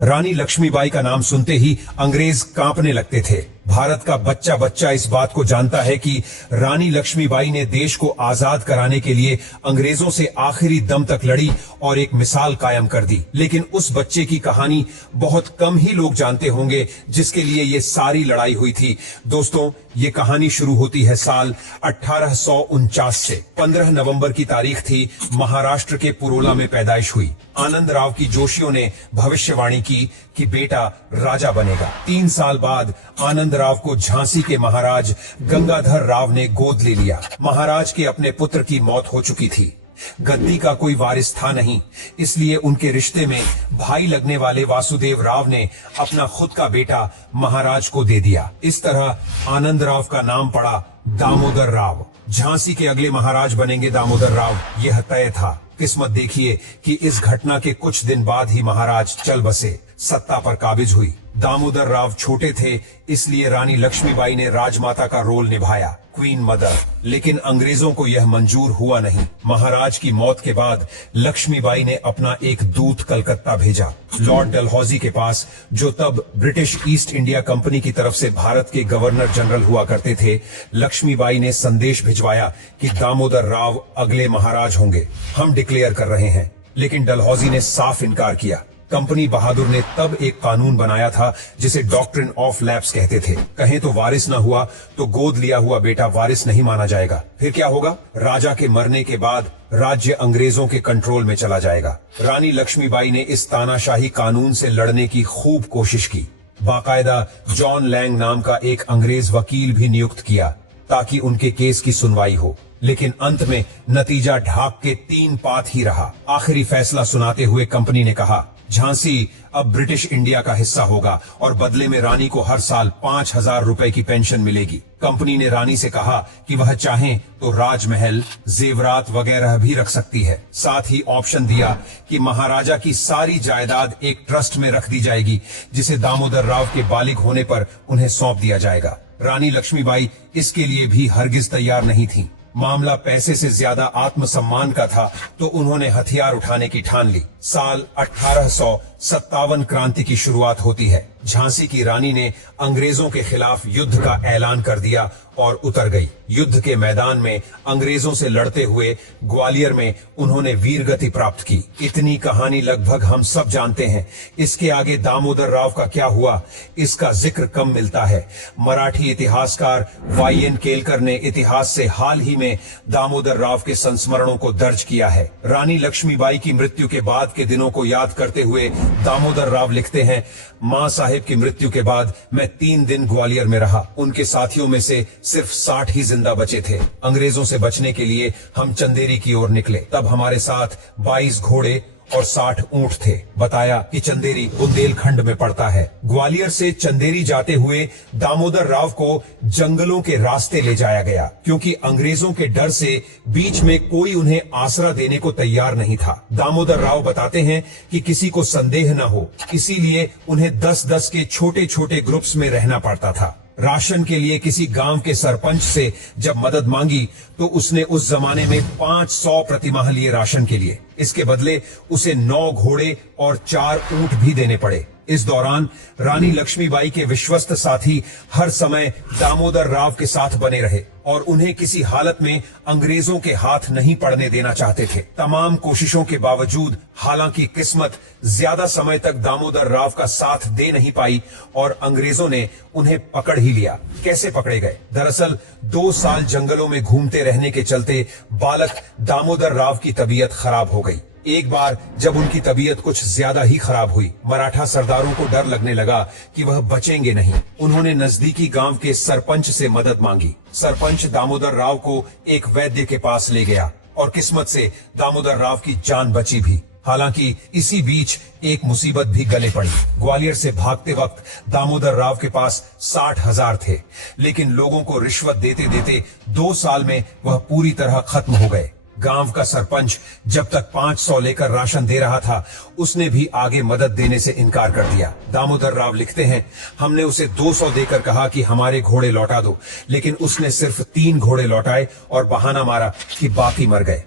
रानी लक्ष्मीबाई का नाम सुनते ही अंग्रेज कांपने लगते थे। भारत का बच्चा बच्चा इस बात को जानता है कि रानी लक्ष्मीबाई ने देश को आजाद कराने के लिए अंग्रेजों से आखिरी दम तक लड़ी और एक मिसाल कायम कर दी। लेकिन उस बच्चे की कहानी बहुत कम ही लोग जानते होंगे जिसके लिए ये सारी लड़ाई हुई थी। दोस्तों, ये कहानी शुरू होती है साल 1849 से। 15 नवंबर की तारीख थी। महाराष्ट्र के पुरोला में पैदाइश हुई। आनंदराव की जोशियों ने भविष्यवाणी की कि बेटा राजा बनेगा। 3 साल बाद आनंदराव को झांसी के महाराज गंगाधर राव ने गोद ले लिया। महाराज के अपने पुत्र की मौत हो चुकी थी। गद्दी का कोई वारिस था नहीं, इसलिए उनके रिश्ते में भाई लगने वाले वासुदेव राव ने अपना खुद का बेटा महाराज को दे दिया। इस तरह आनंदराव का नाम पड़ा दामोदर राव। झांसी के अगले महाराज बनेंगे दामोदर राव, यह तय था। किस्मत देखिए कि इस घटना के कुछ दिन बाद ही महाराज चल बसे, सत्ता पर काबिज हुई। दामोदर राव छोटे थे, इसलिए रानी लक्ष्मीबाई ने राजमाता का रोल निभाया, क्वीन मदर। लेकिन अंग्रेजों को यह मंजूर हुआ नहीं। महाराज की मौत के बाद लक्ष्मीबाई ने अपना एक दूत कलकत्ता भेजा, लॉर्ड डलहौजी के पास, जो तब ब्रिटिश ईस्ट इंडिया कंपनी की तरफ से भारत के गवर्नर जनरल हुआ करते थे। लक्ष्मीबाई ने संदेश भिजवाया कि दामोदर राव अगले महाराज होंगे, हम डिक्लेयर कर रहे हैं। लेकिन डलहौजी ने साफ इनकार किया। कंपनी बहादुर ने तब एक कानून बनाया था जिसे डॉक्ट्रिन ऑफ लैप्स कहते थे। कहें तो वारिस न हुआ तो गोद लिया हुआ बेटा वारिस नहीं माना जाएगा। फिर क्या होगा? राजा के मरने के बाद राज्य अंग्रेजों के कंट्रोल में चला जाएगा। रानी लक्ष्मीबाई ने इस तानाशाही कानून से लड़ने की खूब कोशिश की। बाकायदा जॉन लैंग नाम का एक अंग्रेज वकील भी नियुक्त किया ताकि उनके केस की सुनवाई हो। लेकिन अंत में नतीजा ढाक के 3 पात ही रहा। आखिरी फैसला सुनाते हुए कंपनी ने कहा, झांसी अब ब्रिटिश इंडिया का हिस्सा होगा और बदले में रानी को हर साल 5,000 रुपए की पेंशन मिलेगी। कंपनी ने रानी से कहा कि वह चाहें तो राजमहल, जेवरात वगैरह भी रख सकती है। साथ ही ऑप्शन दिया कि महाराजा की सारी जायदाद एक ट्रस्ट में रख दी जाएगी, जिसे दामोदर राव के बालिग होने पर उन्हें सौंप दिया जाएगा। रानी लक्ष्मीबाई इसके लिए भी हरगिज तैयार नहीं थी। मामला पैसे से ज्यादा आत्मसम्मान का था, तो उन्होंने हथियार उठाने की ठान ली। साल 1857 क्रांति की शुरुआत होती है। झांसी की रानी ने अंग्रेजों के खिलाफ युद्ध का ऐलान कर दिया और उतर गई। युद्ध के मैदान में अंग्रेजों से लड़ते हुए ग्वालियर में उन्होंने वीरगति प्राप्त की। इतनी कहानी लगभग हम सब जानते हैं। इसके आगे दामोदर राव का क्या हुआ, इसका जिक्र कम मिलता है। मराठी इतिहासकार YN केलकर ने इतिहास से हाल ही में दामोदर राव के संस्मरणों को दर्ज किया है। रानी लक्ष्मीबाई की मृत्यु के बाद के दिनों को याद करते हुए दामोदर राव लिखते हैं, मां साहिब की मृत्यु के बाद मैं 3 दिन ग्वालियर में रहा। उनके साथियों में से सिर्फ 60 ही जिंदा बचे थे। अंग्रेजों से बचने के लिए हम चंदेरी की ओर निकले। तब हमारे साथ 22 घोड़े और 60 ऊंट थे। बताया कि चंदेरी बुंदेलखंड में पड़ता है। ग्वालियर से चंदेरी जाते हुए दामोदर राव को जंगलों के रास्ते ले जाया गया, क्योंकि अंग्रेजों के डर से बीच में कोई उन्हें आसरा देने को तैयार नहीं था। दामोदर राव बताते हैं कि किसी को संदेह न हो, इसीलिए उन्हें 10-10 के छोटे छोटे ग्रुप्स में रहना पड़ता था। राशन के लिए किसी गांव के सरपंच से जब मदद मांगी तो उसने उस जमाने में 500 प्रतिमाह लिए राशन के लिए। इसके बदले उसे 9 घोड़े और 4 ऊंट भी देने पड़े। इस दौरान रानी लक्ष्मीबाई के विश्वस्त साथी हर समय दामोदर राव के साथ बने रहे और उन्हें किसी हालत में अंग्रेजों के हाथ नहीं पड़ने देना चाहते थे। तमाम कोशिशों के बावजूद हालांकि किस्मत ज्यादा समय तक दामोदर राव का साथ दे नहीं पाई और अंग्रेजों ने उन्हें पकड़ ही लिया। कैसे पकड़े गए? दरअसल 2 साल जंगलों में घूमते रहने के चलते बालक दामोदर राव की तबीयत खराब हो गई। एक बार जब उनकी तबीयत कुछ ज्यादा ही खराब हुई, मराठा सरदारों को डर लगने लगा कि वह बचेंगे नहीं। उन्होंने नजदीकी गांव के सरपंच से मदद मांगी। सरपंच दामोदर राव को एक वैद्य के पास ले गया और किस्मत से दामोदर राव की जान बची भी। हालांकि इसी बीच एक मुसीबत भी गले पड़ी। ग्वालियर से भागते वक्त दामोदर राव के पास 60,000 थे, लेकिन लोगों को रिश्वत देते देते 2 साल में वह पूरी तरह खत्म हो गए। गांव का सरपंच जब तक 500 लेकर राशन दे रहा था, उसने भी आगे मदद देने से इनकार कर दिया। दामोदर राव लिखते हैं, हमने उसे 200 देकर कहा कि हमारे घोड़े लौटा दो, लेकिन उसने सिर्फ 3 घोड़े लौटाए और बहाना मारा कि बाकी मर गए।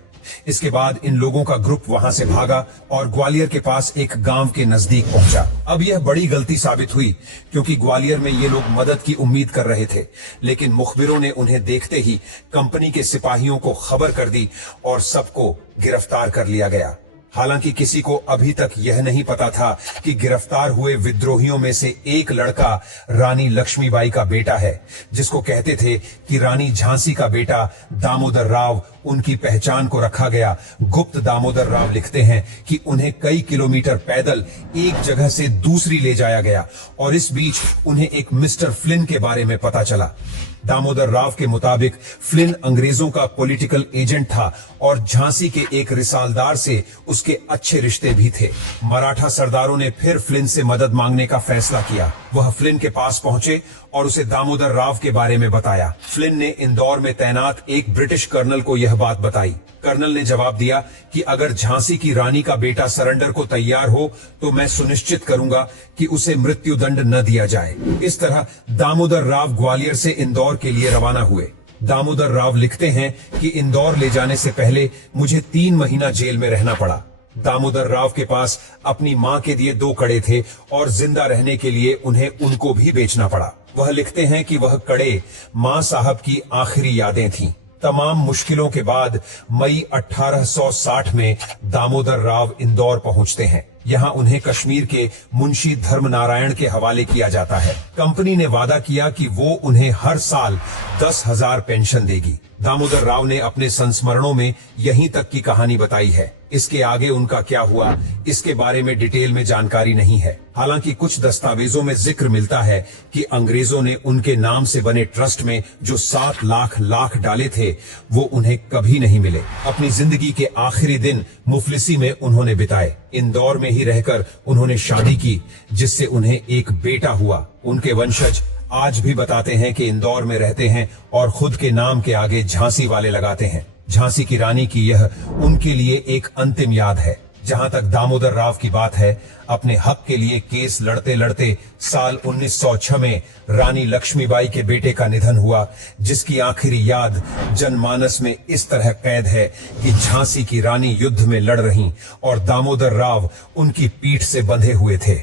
इसके बाद इन लोगों का ग्रुप वहां से भागा और ग्वालियर के पास एक गांव के नजदीक पहुंचा। अब यह बड़ी गलती साबित हुई, क्योंकि ग्वालियर में ये लोग मदद की उम्मीद कर रहे थे, लेकिन मुखबिरों ने उन्हें देखते ही कंपनी के सिपाहियों को खबर कर दी और सबको गिरफ्तार कर लिया गया। हालांकि किसी को अभी तक यह नहीं पता था कि गिरफ्तार हुए विद्रोहियों में से एक लड़का रानी लक्ष्मीबाई का बेटा है, जिसको कहते थे कि रानी झांसी का बेटा दामोदर राव उनकी पहचान को रखा गया। गुप्त दामोदर राव लिखते हैं कि उन्हें कई किलोमीटर पैदल एक जगह से दूसरी ले जाया गया और इस बीच उन्हें एक मिस्टर फ्लिन के बारे में पता चला। दामोदर राव के मुताबिक फ्लिन अंग्रेजों का पॉलिटिकल एजेंट था और झांसी के एक रिसालदार से उसके अच्छे रिश्ते भी थे। मराठा सरदारों ने फिर फ्लिन से मदद मांगने का फैसला किया। वह फ्लिन के पास पहुंचे और उसे दामोदर राव के बारे में बताया। फ्लिन ने इंदौर में तैनात एक ब्रिटिश कर्नल को यह बात बताई। कर्नल ने जवाब दिया कि अगर झांसी की रानी का बेटा सरेंडर को तैयार हो तो मैं सुनिश्चित करूंगा कि उसे मृत्युदंड न दिया जाए। इस तरह दामोदर राव ग्वालियर से इंदौर के लिए रवाना हुए। दामोदर राव लिखते हैं कि इंदौर ले जाने से पहले मुझे 3 महीना जेल में रहना पड़ा। दामोदर राव के पास अपनी मां के दिए 2 कड़े थे और जिंदा रहने के लिए उन्हें उनको भी बेचना पड़ा। वह लिखते हैं कि वह कड़े मां साहब की आखिरी यादें थीं। तमाम मुश्किलों के बाद मई 1860 में दामोदर राव इंदौर पहुंचते हैं। यहाँ उन्हें कश्मीर के मुंशी धर्मनारायण के हवाले किया जाता है। कंपनी ने वादा किया कि वो उन्हें हर साल 10,000 पेंशन देगी। दामोदर राव ने अपने संस्मरणों में यहीं तक की कहानी बताई है। इसके आगे उनका क्या हुआ, इसके बारे में डिटेल में जानकारी नहीं है। हालांकि कुछ दस्तावेजों में जिक्र मिलता है कि अंग्रेजों ने उनके नाम से बने ट्रस्ट में जो 7 लाख डाले थे वो उन्हें कभी नहीं मिले। अपनी जिंदगी के आखिरी दिन मुफलिसी में उन्होंने बिताए। इंदौर में ही रहकर उन्होंने शादी की, जिससे उन्हें एक बेटा हुआ। उनके वंशज आज भी बताते हैं कि इंदौर में रहते हैं और खुद के नाम के आगे झांसी वाले लगाते हैं। झांसी की रानी की यह उनके लिए एक अंतिम याद है। जहां तक दामोदर राव की बात है, अपने हक के लिए केस लड़ते लड़ते साल 1906 में रानी लक्ष्मीबाई के बेटे का निधन हुआ, जिसकी आखिरी याद जनमानस में इस तरह कैद है कि झांसी की रानी युद्ध में लड़ रही और दामोदर राव उनकी पीठ से बंधे हुए थे।